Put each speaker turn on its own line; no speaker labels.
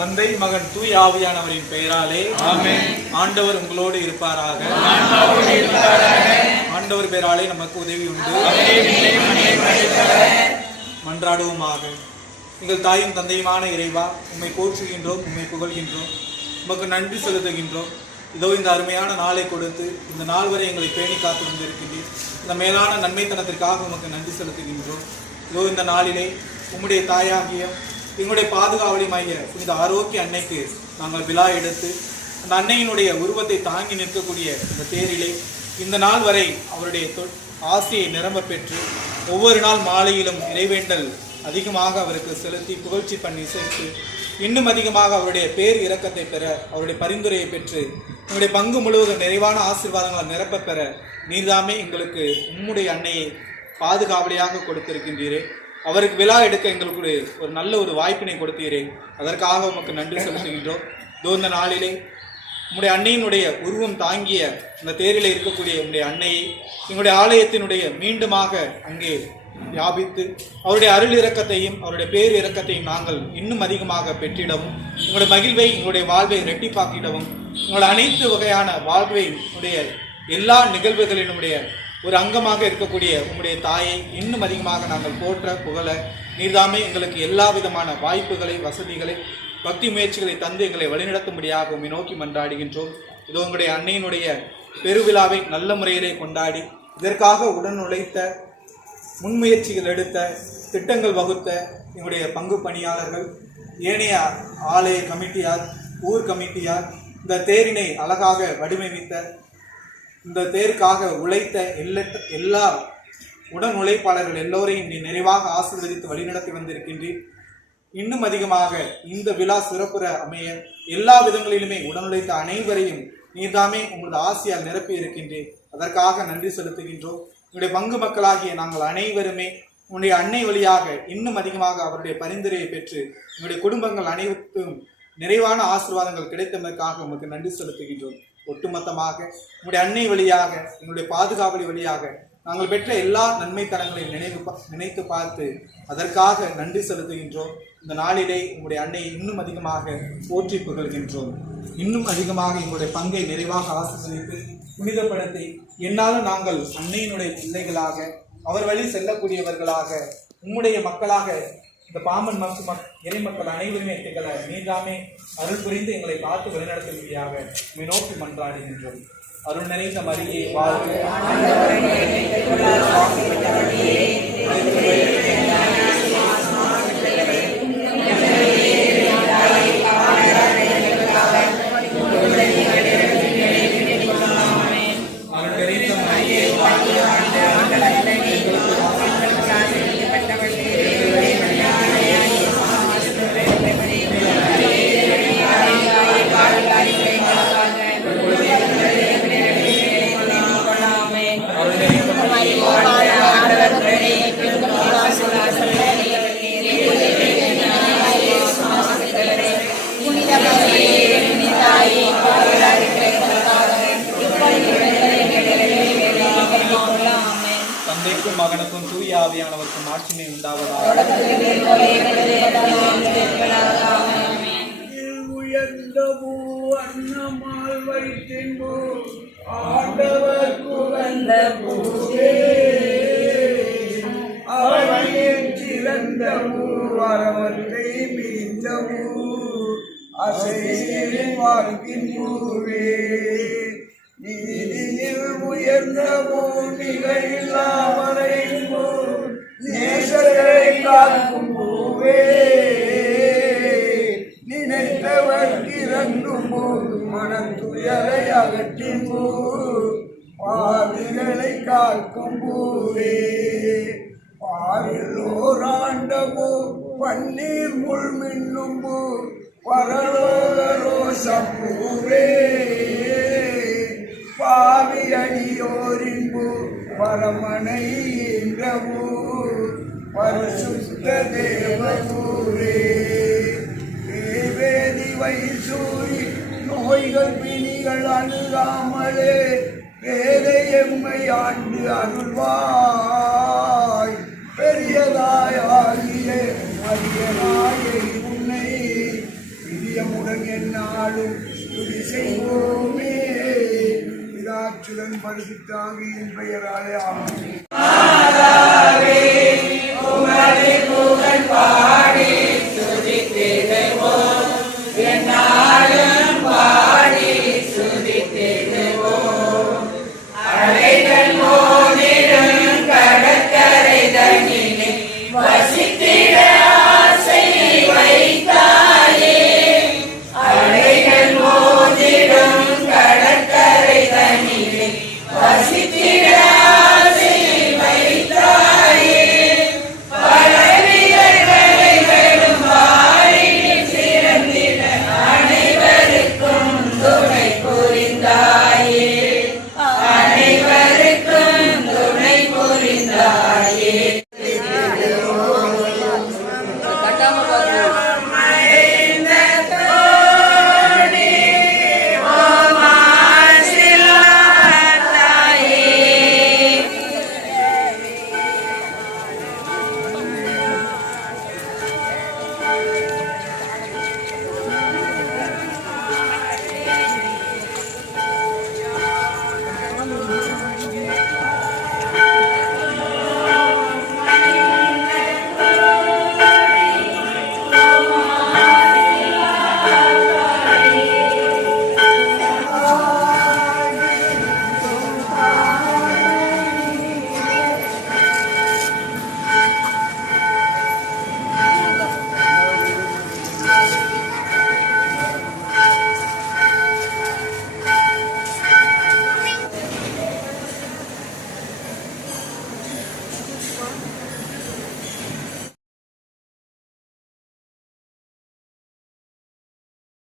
தந்தை மகன் தூய் ஆவியானவரின் பெயராலே. ஆண்டவர் உங்களோடு இருப்பாராக. ஆண்டவர் பெயராலே நமக்கு உதவி உண்டு. மன்றாடுவோமாக. எங்கள் தாயும் தந்தையுமான இறைவா உம்மை போற்றுகின்றோம் உம்மை புகழ்கின்றோம் உமக்கு நன்றி செலுத்துகின்றோம். இதோ இந்த அருமையான நாளை கொடுத்து இந்த நாள் வரை எங்களை பேணி காத்து வந்திருக்கின்றீர். இந்த மேலான நன்மைத்தனத்திற்காக உமக்கு நன்றி செலுத்துகின்றோம். இதோ இந்த நாளிலே உம்முடைய தாயாகிய எங்களுடைய பாதுகாவலியுமாகிய புனித ஆரோக்கிய அன்னைக்கு நாங்கள் விழா எடுத்து அந்த அன்னையினுடைய உருவத்தை தாங்கி நிற்கக்கூடிய இந்த தேரிலே இந்த நாள் வரை அவருடைய ஆசையை நிரம்ப பெற்று ஒவ்வொரு நாள் மாலையிலும் இறைவேண்டல் அதிகமாக அவருக்கு செலுத்தி புகழ்ச்சி பண்ணி சேர்த்து இன்னும் அதிகமாக அவருடைய பேர் இறக்கத்தை பெற அவருடைய பரிந்துரையை பெற்று எங்களுடைய பங்கு முழுவதும் நிறைவான ஆசீர்வாதங்களை நிரப்ப பெற நீர்தாமே எங்களுக்கு உம்முடைய அன்னையை பாதுகாவலியாக கொடுத்திருக்கின்றீரே. அவருக்கு விழா எடுக்க எங்களுக்கு ஒரு- ஒரு நல்ல ஒரு வாய்ப்பினை கொடுத்தீரே. அதற்காக உமக்கு நன்றி செலுத்துகின்றோம். இதோ இந்த நாளிலே உங்களுடைய அன்னையினுடைய உருவம் தாங்கிய இந்த தேரில் இருக்கக்கூடிய உங்களுடைய அன்னையை எங்களுடைய ஆலயத்தினுடைய மீண்டுமாக அங்கே வியாபித்து அவருடைய அருள் இறக்கத்தையும் அவருடைய பேர் இறக்கத்தையும் நாங்கள் இன்னும் அதிகமாக பெற்றிடவும் எங்களுடைய மகிழ்வை எங்களுடைய வாழ்வை இரட்டிப்பாக்கிடவும் எங்களுடைய அனைத்து வகையான வாழ்வை உடைய எல்லா நிகழ்வுகளினுடைய ஒரு அங்கமாக இருக்கக்கூடிய உம்முடைய தாயை இன்னும் அதிகமாக நாங்கள் போற்ற புகழ நீர்தாமே எங்களுக்கு எல்லா விதமான வாய்ப்புகளை வசதிகளை பக்தி முயற்சிகளை தந்து எங்களை வழிநடத்தும்படியாக உண்மை நோக்கி மன்றாடுகின்றோம். இதோ உங்களுடைய அன்னையினுடைய பெருவிழாவை நல்ல முறையிலே கொண்டாடி இதற்காக உடன் உழைத்த முன்முயற்சிகள் எடுத்த திட்டங்கள் வகுத்த எங்களுடைய பங்கு பணியாளர்கள் ஏனைய ஆலய கமிட்டியார் ஊர் கமிட்டியார் இந்த தேரினை அழகாக வடிவமைத்த இந்த தேருக்காக உழைத்த எல்லற்ற எல்லா உடன் உழைப்பாளர்கள் எல்லோரையும் நீ நிறைவாக ஆசீர்வதித்து வழிநடத்தி வந்திருக்கின்றேன் இன்னும் அதிகமாக இந்த விழா சிறப்புற அமைய எல்லா விதங்களிலுமே உடன் உழைத்த அனைவரையும் நீதாமே உங்களது ஆசையால் நிரப்பி இருக்கின்றேன். அதற்காக நன்றி செலுத்துகின்றோம். உங்களுடைய பங்கு மக்களாகிய நாங்கள் அனைவருமே உன்னுடைய அன்னை வழியாக இன்னும் அதிகமாக அவருடைய பரிந்துரையை பெற்று உங்களுடைய குடும்பங்கள் அனைத்தும் நிறைவான ஆசீர்வாதங்கள் கிடைத்ததற்காக உமக்கு நன்றி செலுத்துகின்றோம். ஒட்டுமொத்தமாக உங்களுடைய அன்னை வழியாக எங்களுடைய பாதுகாவலி வழியாக நாங்கள் பெற்ற எல்லா நன்மை தரங்களையும் நினைவு நினைத்து பார்த்து அதற்காக நன்றி செலுத்துகின்றோம். இந்த நாளிலே உங்களுடைய அன்னையை இன்னும் அதிகமாக போற்றி புகழ்கின்றோம். இன்னும் அதிகமாக எங்களுடைய பங்கை நிறைவாக ஆசிர்வதித்து புனிதப்படுத்தி என்னாலும் நாங்கள் அன்னையினுடைய பிள்ளைகளாக அவர் வழி செல்லக்கூடியவர்களாக உம்முடைய மக்களாக இந்த பாம்பன் மக்கள் இறை மக்கள் அனைவருமே எங்களை நீதாமே அருள் புரிந்து எங்களை பார்த்து வழிநடத்தும்படியாக உம்மை நோக்கி மன்றாடுகின்றோம். அருள் நிறைந்த மரியை வாழ்க. மகனுக்கும் தூய ஆவியானவருக்கும் ஆட்சிமை உண்டாவதாக.
உயர்ந்தபூ அன்னமால் வைத்தின்பு ஆண்டவர் குவந்த பூவே அவனின் சிறந்த வரவத்தை வாழ்க்கின் பூவே காக்கும் பூவே பாவில் ஓராண்டமோ பன்னீர் முள் மின்னும் பூ பரலோக ரோசப்பூவே பாவி. அடியோரின் பூ பரமனை இன்றபூ பரிசுத்த தேவபூவே வேதி வைசூரி நோய்கள் பிணிகள் அணுகாமலே வேதை எம்மை ஆண்டு அருள்வாய். பெரியதாய் ஆகிய அரியனாய் உன்னை பிரியமுடன் என்னாலும் துதி செய்வோமே. பிதாச்சுடன் பரிசுத்தாவியின் பெயராலே ஆகும்